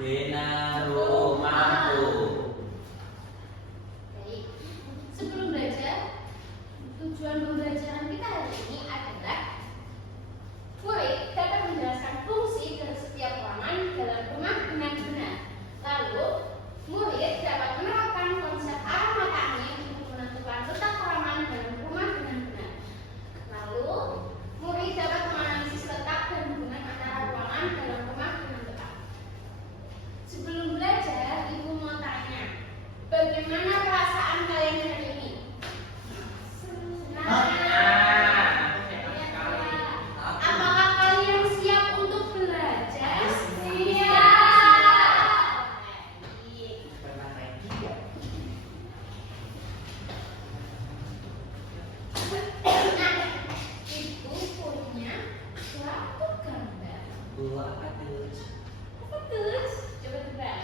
Dena rumahku. Baik, sebelum belajar, tujuan pembelajaran kita hari ini adalah murid dapat menjelaskan fungsi dari setiap ruangan dalam rumah dengan benar. Lalu, murid dapat menerapkan konsep arah mata angin untuk menentukan letak ruangan dalam rumah dengan benar. Lalu, murid dapat menganalisis letak dan hubungan antara ruangan dalam rumah dengan letak. Sebelum belajar, Ibu mau tanya, bagaimana perasaan kalian hari ini? Apakah kalian siap untuk belajar? Nah, Ibu punya suatu gambar. Apa tuh? Apa tuh? Coba tebak.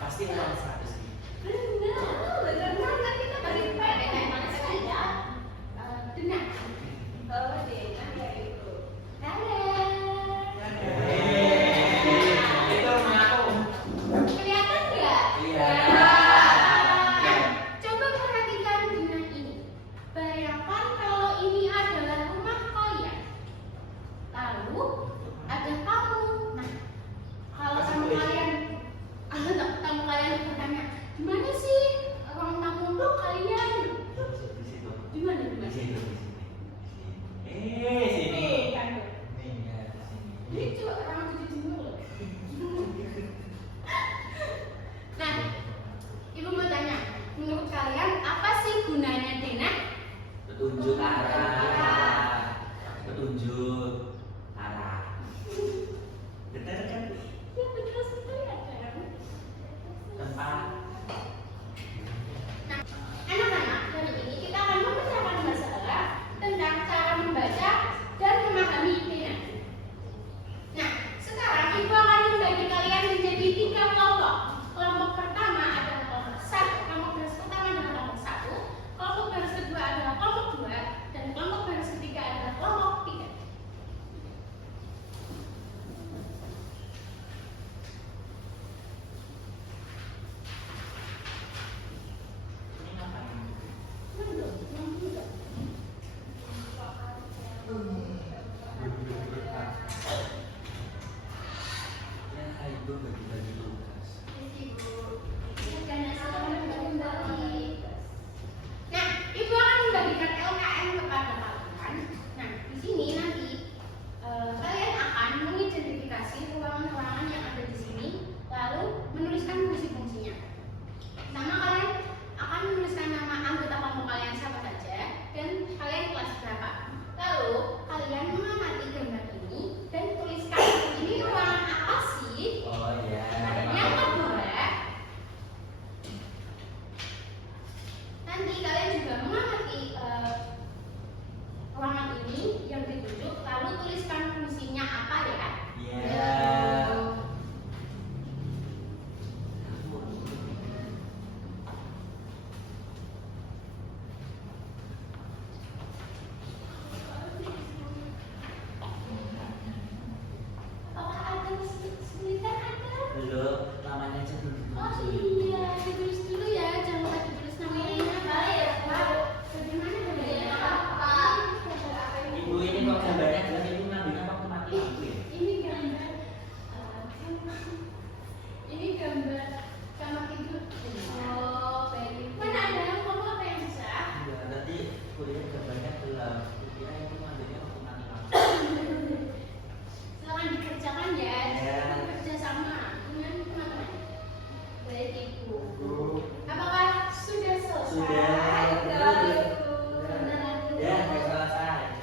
Pasti uang 100 nih. Benar banget, kita beri pede mana saja. Dengar. Oh, dengar ya Ibu. Itu rumah aku. Kelihatan nggak? Iya. Coba perhatikan dengan ini. Bayangkan kalau ini adalah rumah kalian. Lalu ada kamu. Nah, kalau tamu kalian, tamu kalian bertanya, di mana sih ruang tamu untuk kalian? Di situ. Di mana? Di situ. Sini. Kan. Nih ya, di sini. Ini coba orang cuci dulu. Nah, Ibu mau tanya, menurut kalian apa sih gunanya Dena? Petunjuk arah. Petunjuk arah. Benar kan? Ya betul sekali ada. Tempat. Nah, anak-anak, hari ini kita akan membicarakan masalah tentang cara membaca dan memahami Dena. Nah, sekarang Ibu akan membagi kalian menjadi 3 kelompok. Kelompok pertama adalah kelompok 1, kelompok baris pertama adalah kelompok 1, kelompok baris kedua adalah kelompok 2, dan kelompok baris ketiga adalah kelompok 3. Ini ngapain? Ya, Ibu bagi-bagi tugas. Nah, Ibu akan membagikan LKM kepada kalian. Nah, di sini nanti kalian akan mengidentifikasi ruangan-ruangan yang ada di sini, lalu menuliskan fungsi-fungsinya. Pertama, kalian akan menuliskan nama anggota kelompok kalian siapa saja dan kalian kelas berapa. Lalu kalian mengamati gambar ini dan tuliskan ini ruangan apa sih. Oh iya. Yang kedua, nanti kalian juga mengamati ruangan ini yang ditunjuk, lalu tuliskan fungsinya apa ya. Iya. Apakah ada kesulitan ada? Belum, namanya aja belum Oh ditulis. iya, ditulis dulu ya, jangan lupa ditulis namanya. Baik, bagaimana bedanya? Ibu ini kok gambarnya jelas, Ibu ngambilnya waktu mati lampu ya? Ini gambar, ini gambar kamar tidur. Oh, baik. Mana ada kamu apa yang bisa? Enggak, nanti kuliah gambarnya gelap. Kira Ibu ngambilnya waktu mati lampu. Silakan dikerjakan ya. Ya. Kerja sama dengan teman-teman. Baik Ibu. Apakah sudah selesai? Sudah. Baik, Ibu. Ya, nggak selesai.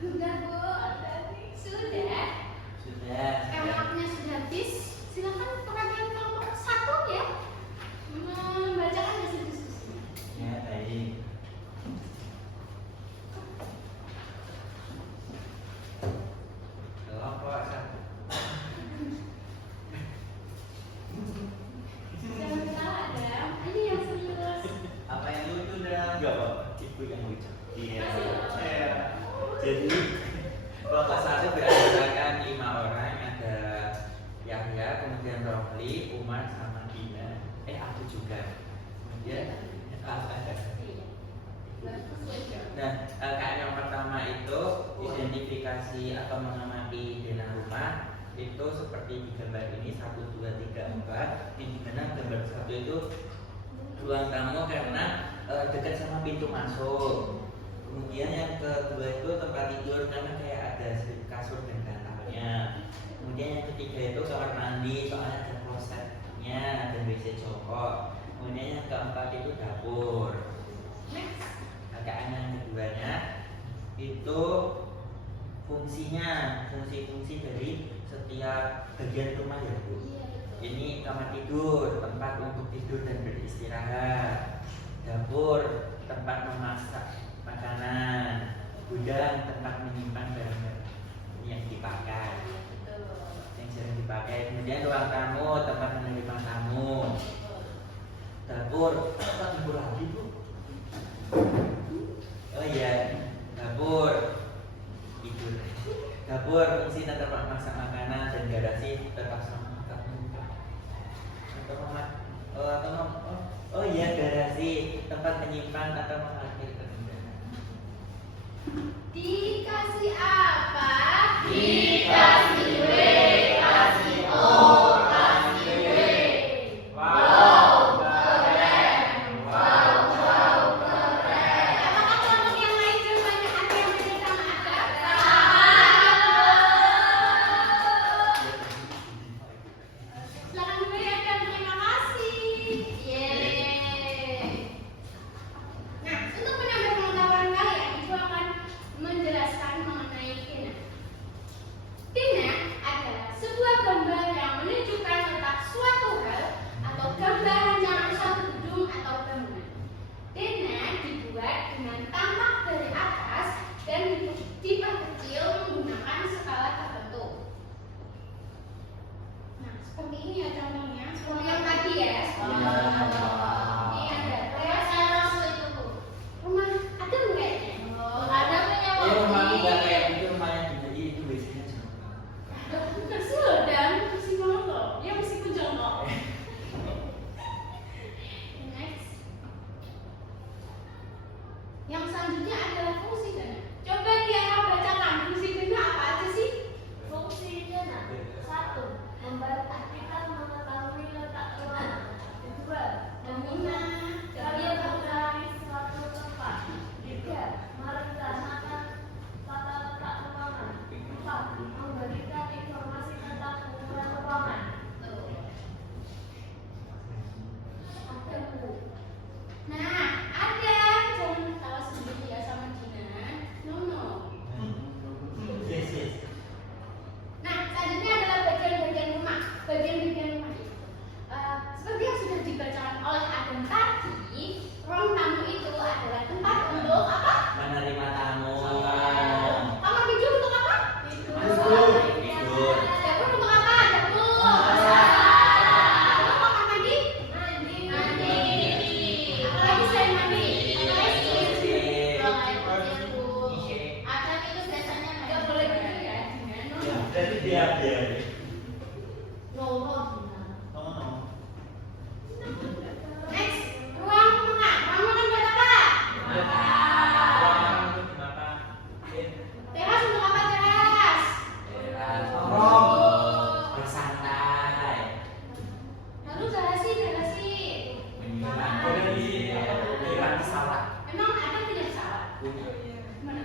Sudah Bu. Sudah. Sudah. Kalau waktunya sudah habis, silakan perhatian kelompok 1 ya. Membacakan hasil diskusinya. Ya, baik. Kelompok 1. Jangan ketawa ada. Ini yang serius. Apa yang lucu dah? Enggak, Pak. Ibu yang lucu. Iya. Masih lucu. Iya. Jadi kelompok satu berdasarkan 5 orang, ada Yahya, kemudian Rohli, Umar, sama Dina. Aku juga. Kemudian ada. Nah, KM yang pertama itu identifikasi atau mengamati denah rumah itu seperti di gambar ini 1, 2, 3, 4. Di mana gambar 1 itu ruang tamu karena dekat sama pintu masuk. Kemudian yang kedua itu tempat tidur karena kayak ada kasur dan bantalnya. Kemudian yang ketiga itu kamar mandi soalnya ada klosetnya dan WC cowok. Kemudian yang keempat itu dapur. KM yang keduanya itu fungsi dari setiap bagian rumah ya Bu. Ini kamar tidur, tempat untuk tidur dan beristirahat. Dapur, tempat memasak makanan. Gudang, tempat menyimpan barang-barang yang dipakai, yang sering dipakai. Kemudian ruang tamu, tempat menerima tamu. Dapur, apa dapur lagi Bu? Oh iya, dapur tidur. Dapur fungsi tetap masak makanan dan garasi tetap sama oh iya, garasi tempat menyimpan atau mengakhiri kendaraan. Dikasih apa? Dikasih W, kasih O, kasih W. Wow, keren. Wow, keren. Apakah kelompok yang lain jawabannya ada yang beda sama ada? Silakan diberikan, terima kasih. Yeay. Nah, untuk menambah pengetahuan kalian, Ibu akan menjelaskan mengenai Dina. Dina adalah sebuah gambar yang menunjukkan letak suatu hal atau gambar rancangan suatu gedung atau bangunan. Dina dibuat dengan tampak dari atas dan diperkecil menggunakan skala tertentu. Nah, seperti ini ya contohnya, seperti yang tadi ya. Ini ada kayak saya itu tuh. Rumah ada enggak ya? Ada punya Rumahku gak kayak gitu, rumahnya jadi itu biasanya jongkok. kecil dan mesti jongkok. Ya meskipun jongkok. Next. Yang selanjutnya adalah fungsi dana. Coba Tiara bacakan fungsi dana apa aja sih? Fungsi dana 1. Membantu kita mengetahui letak ruangan. 2. Bangunan. Kalian mencari suatu tempat. 3. Merencanakan tata letak ruangan. 4. Memberikan informasi tentang ukuran ruangan. Ada Bu. Nah, ada. Jangan ketawa sendiri ya sama Dina. No. Yes. Nah, selanjutnya adalah bagian-bagian rumah. Bagian-bagian rumah itu. Seperti yang sudah dibacakan oleh Adam tadi, ruang tamu itu adalah tempat untuk apa? Menerima tamu. Kamar tidur untuk apa? Tidur. Dapur untuk apa? Dapur. Kamar mandi? Mandi. Apalagi selain mandi? Ruang air kecil, Bu. Adam itu biasanya nggak boleh gitu ya, Dina. Jadi dia. Next, ruang tengah. Ruang makan buat apa? Teras untuk apa teras? Bersantai. Lalu garasi. Menyimpan pesawat. Emang ada tidak pesawat? Punya. Mana?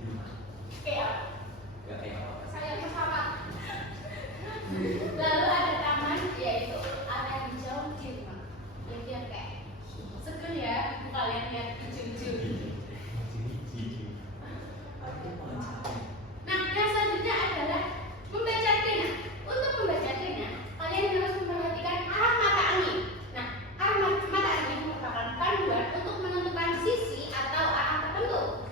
Di rumah. Kayak Gak kayak apa. saya pesawat. Lalu ada taman, yaitu area hijau di rumah. Jadi yang kayak seger ya, kalian lihat hijau-hijau. Nah, yang selanjutnya adalah membaca denah. Untuk membaca denah, kalian harus memperhatikan arah mata angin. Nah, arah mata angin merupakan panduan untuk menentukan sisi atau arah tertentu.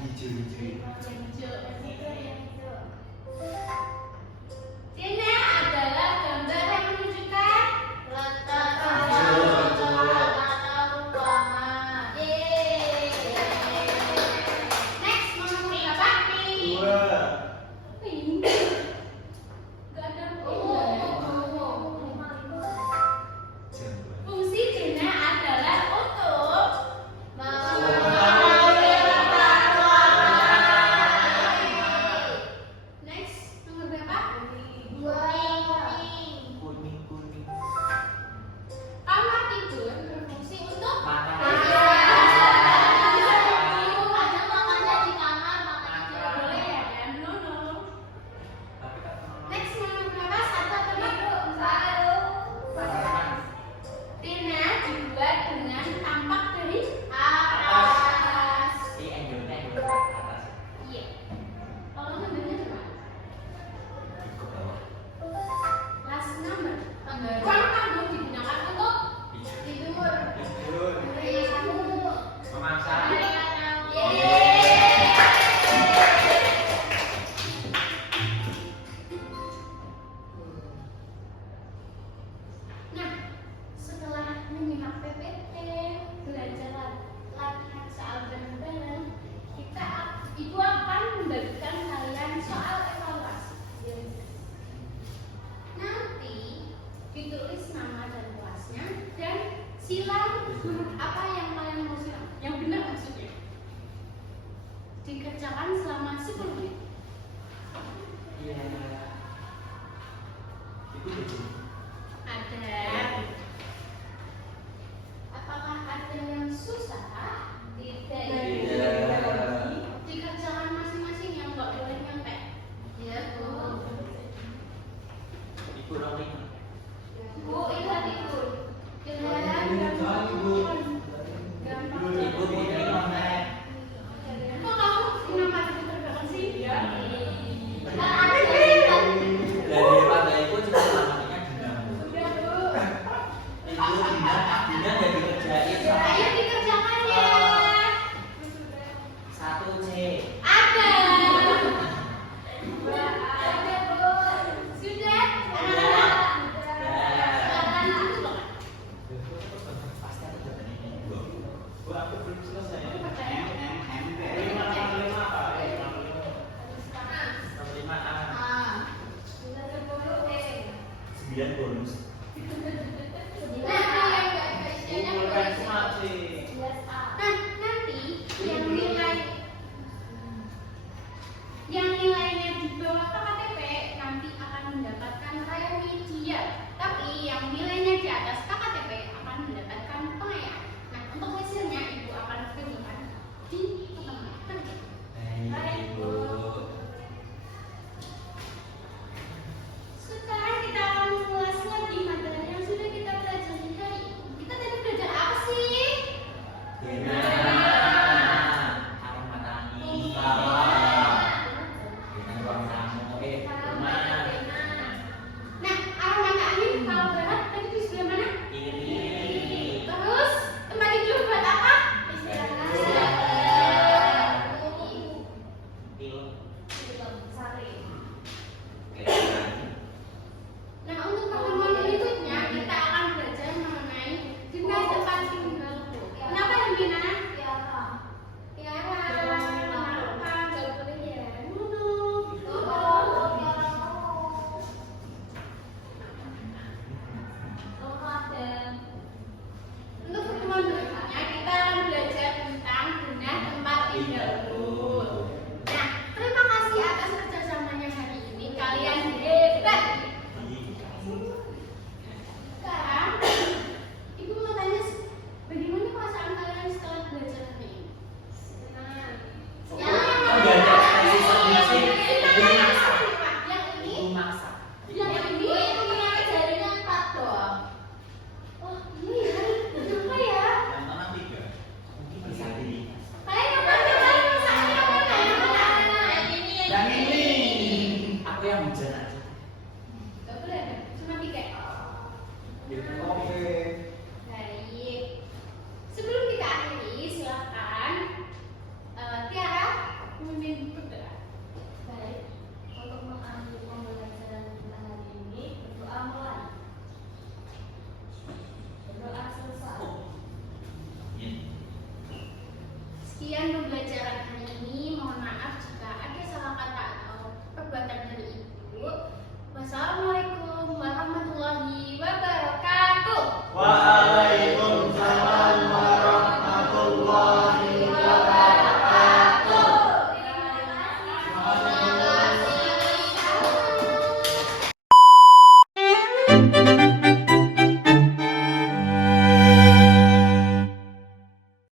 hijau. Yang hijau. Tina adalah gambar yang menunjukkan letak atau ruangan. Yeay. Next, nomor berapa nih? 2. Ini gak ada fungsi Tina adalah untuk next, nomor berapa? Kuning. Kamar tidur berfungsi untuk Mata. ada makannya di kamar, makanya tidak boleh ya kan? No. Tapi kata mama. Next, nomor berapa? Satu atau dua? Tina dibuat dengan tampak dari atas. Ini angle-nya angle atas. Iya. Kalau ngambilnya cuma Ke bawah. last number. Ruang tamu digunakan untuk tidur. Tidur. Tidur. Memasak. Nah, setelah menyimak PPT, belajar latihan soal bareng-bareng, ibu akan membagikan kalian soal evaluasi. Nanti ditulis nama dan kelasnya dan silang huruf apa yang kalian mau silang, yang benar maksudnya. Dikerjakan selama 10 menit. Iya. Itu lucu. Ada. Apakah ada yang susah? Tidak. Dikerjakan masing-masing yang nggak boleh nyontek. Ya, Bu. Ibu Romi. Bu, lihat Ibu. Lihat. Ibu. Gampang. Ibu Putri Kontek. Kok kamu kenapa tidur terbelakang sih? Ya. Daripada ibu cuma namanya Dina. Udah, Bu. Ibu Dina udah dikerjain sama Ayo dikerjakan ya. 1C. Ada. Ada, Bu. Sudah. Anak-anak. Silakan duduk, Pak. Pasti ada jawabannya. Bu, aku belum selesai. Aku percaya. Nomor 5A. Ah. Sudah 10. 9 bonus. Nah, yang nggak isinya Kumpulkan boleh. semua sih. Nah, nanti yang nilainya di bawah KKTP nanti akan mendapatkan remedial. Tapi yang nilainya di atas KKTP akan mendapatkan pengayaan. Nah, untuk hasilnya ibu akan tunjukkan di pertemuan nanti. Baik, Ibu. Sekarang kita akan mengulas lagi materi yang sudah kita pelajari hari ini. Kita tadi belajar apa sih? Dina. Arah matani. Dina ruang tamu. Rumah. Nah, arah mata angin kalau barat tadi di sebelah mana? Kiri. Terus tempat tidur buat apa? Pil. Nah, untuk pertemuan berikutnya kita akan belajar mengenai jenis tempat tinggal. Kenapa Dina? Tiara. Kenapa? Gak boleh ya? Untuk pertemuan berikutnya kita akan belajar tentang jenis tempat tinggal.